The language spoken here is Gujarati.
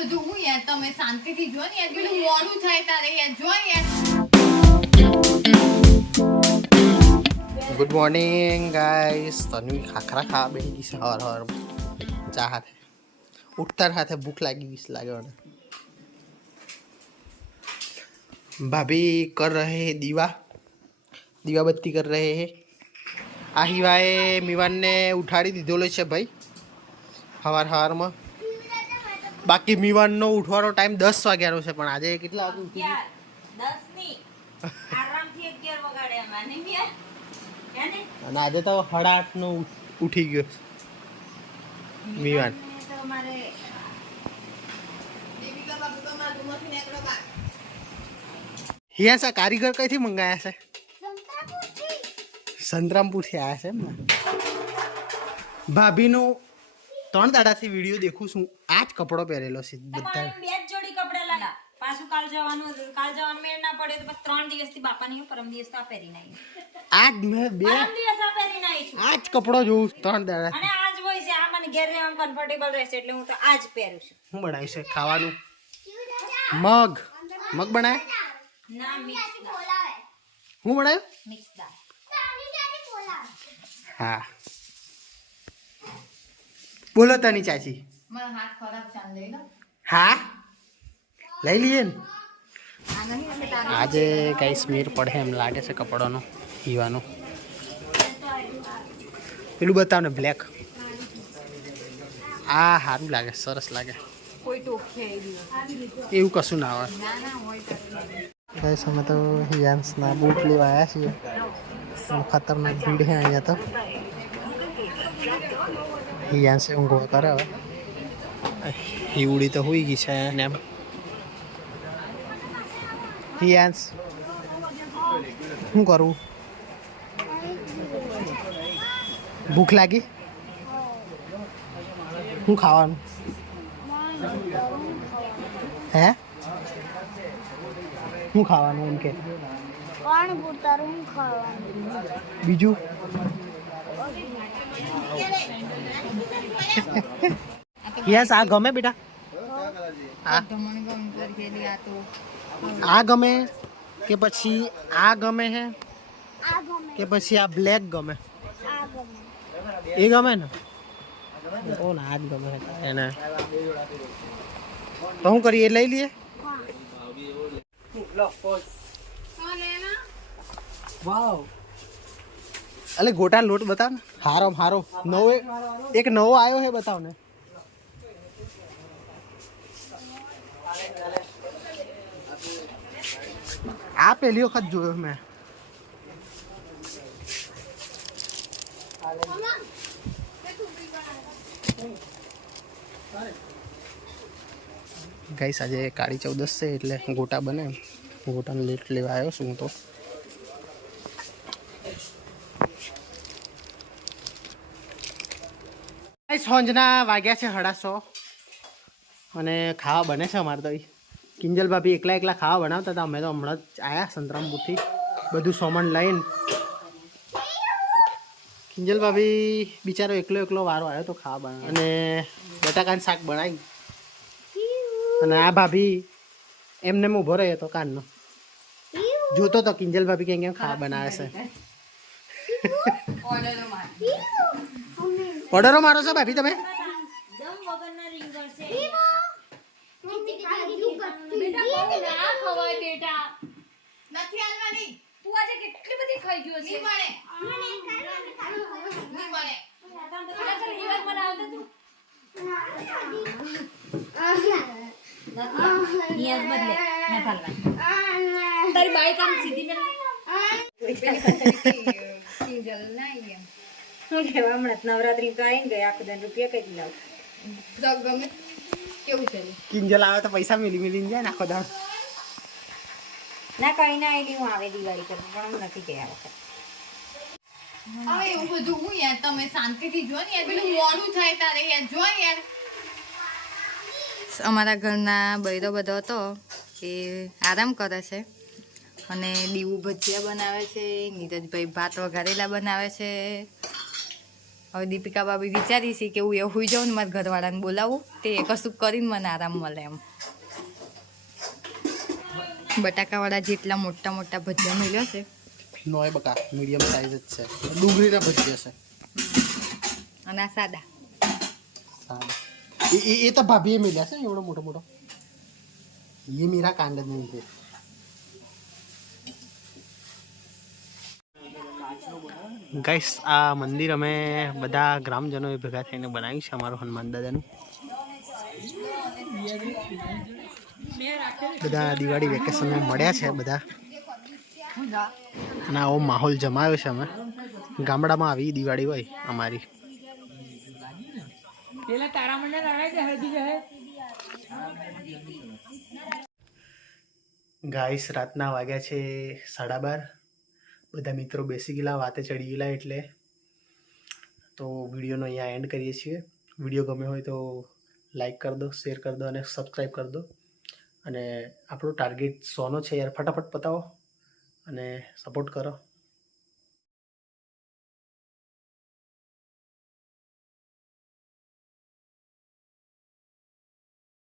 બધું હું યાર, તમે શાંતિથી જો ને યાર, પેલું મોડું થાય તારે યાર, જો યાર. Good morning guys Tanvi khakhra ખાવા બેઠી છે હવાર હર. ચા હાથે. ઉઠતા હાથે ભૂખ લાગી ગઈ લાગે મને ભાભી કર રહે દીવા દીવા. બત્તી કર રહે હે. આ હિવાએ મીવાનને ઉઠાડી દીધેલો છે ભાઈ. હવાર હવારમાં. બાકી મીવાનનો ઉઠવાનો ટાઈમ દસ વાગ્યાનો છે પણ આજે કેટલા? અને આજે તો હડાટ નો ઉઠી ગયો. મીવાન. હિયા સા કારીગર કઈથી મંગાયા છે? સંતરામપુરથી. આવ્યા છે એમ ને? ભાભીનો ત્રણ દાડાથી વીડિયો દેખું છું. આ જ કપડો પહેરેલો છે બધા બે જ જોડી કપડા લાગ્યા પાછું કાલ જવાનું કાલ જવાનું મેળ ના પડે તો બસ ત્રણ દિવસથી બાપાની પરમ દિવસ તો આ પહેરી આવી આજ મેં બે પરમ દિવસ આ પહેરી આવી છું. આ જ કપડો જોઉં છું ત્રણ દાડા અને આજ હોય છે. આ મને ઘેર રહેવાનું કમ્ફર્ટેબલ રહેશે એટલે હું તો આજ પહેરું છું. શું બનાવી છે? ખાવાનું? મગ. મગ બનાવે ના મિક્સ દાળ. હું બનાવ્યું? મિક્સ દાળ. હા. બોલો તની ચાચી. હા? લઈ લઈએ ને? આજે કઈ સ્મીર પડે એમ લાગે છે કપડાનો પીવાનું પેલું બતાવ ને બ્લેક આ સારું લાગે સરસ લાગે. એવું કશું ના આવે ના ના તો ગાઈસ અમે તો હિયાન્સના બૂટ લેવા આવ્યા છીએ. ખતરનાક ભીડ છે અહીંયા તો. હિયાન્સે ઊંઘવા કરે હવે હિવડી તો હોઈ ગઈ છે ને એમ હિયાન્સ શું કરવું ભૂખ લાગી શું ખાવાનું હે શું ખાવાનું એમ કે બીજું યસ આ ગમે બેટા આ તો મને ગમ કરી આ તો આ ગમે કે પછી આ ગમે હે આ ગમે કે પછી આ બ્લેક ગમે આ ગમે એ ગમે ને ઓ ના આ જ ગમે છે એને તો શું કરીએ એ લઈ લઈએ વાવ અલે ગોટા લોટ બતાવ ને હારો હારો નવો એક- એક નવો આવ્યો છે બતાવ ને આ પહેલી વખત જોયો મેં ગાઈસ આજે કાળી ચૌદસ છે એટલે ગોટા બને ગોટાનો લેટ લેવા આવ્યો છું હું તો ગાઈસ હોંજના વાગ્યા છે હડાસો અને ખાવા બને છે અમારે તો કિંજલ ભાભી એકલા એકલા ખાવા બનાવતા હતા. અમે તો હમણાં જ આવ્યા સંતરામપુરથી. બધું સામાન લઈને. કિંજલ ભાભી બિચારો એકલો એકલો વારો આવ્યો તો ખાવા બનાવ અને બટાકાનું શાક બનાવી. અને આ ભાભી એમને હું ઊભો રહ્યો તો કાનનો. જોતો તો કિંજલ ભાભી કેમ કેમ ખાવા બનાવે છે. ઓર્ડરો માર છો? ભાભી તમે તારી બાઈ કામ સીધી એમ. શું લેવા હમણાં નવરાત્રી તો આવી ગઈ આખો દંડ રૂપિયા કઈ લાવ. ગમે. કેવું છે કિંજલ આવે તો પૈસા મિલી મિલી જાય નાખો દાણ ના કઈ ના આવેલી હું આવે દિવાળી પર પણ હું નથી ગયા વખત. હવે એવું બધું હું યાર તમે શાંતિથી જો ને યાર પેલું મોડું થાય તારે યાર જો યાર. અમારા ઘરના બૈરો બધો હતો એ આરામ કરે છે અને દીવું ભજીયા બનાવે છે નીરજભાઈ ભાત વઘારેલા બનાવે છે. હવે દીપિકા ભાભી વિચારી છે કે હું એ હોઈ જાઉં ને મારા ઘરવાળાને બોલાવું. તે કશું કરીને મને આરામ મળે એમ. બટાકાવાળા જેટલા મોટા મોટા ભજીયા મળ્યો છે. નોય બકા મીડિયમ સાઈઝ જ છે. ડુંગળીના ભજીયા છે. અને આ સાદા. સારું એ તો ભાભીએ મળ્યા છે એવડો મોટો મોટો? એ મીરા કાંડ નહીં છે ગાઈસ આ મંદિર અમે બધા ગ્રામજનોએ ભેગા થઈને બનાવ્યું છે અમારું હનુમાન દાદાનું. બધા દિવાળી વેકેશનમાં મળ્યા છે બધા. અને આવો માહોલ જમાયો છે અમે. ગામડામાં આવી દિવાળી હોય અમારી. ગાઈસ રાતના વાગ્યા છે સાડા બાર. બધા મિત્રો બેસી ગયેલા, વાતે ચડી ગયેલા એટલે તો વિડીયોનો અહીંયા એન્ડ કરીએ છીએ. વીડિયો ગમે હોય તો લાઈક કરી દો શેર કરી દો અને સબસ્ક્રાઈબ કરી દો. અને આપણો ટાર્ગેટ સોનો છે યાર. ફટાફટ પતાવો અને સપોર્ટ કરો.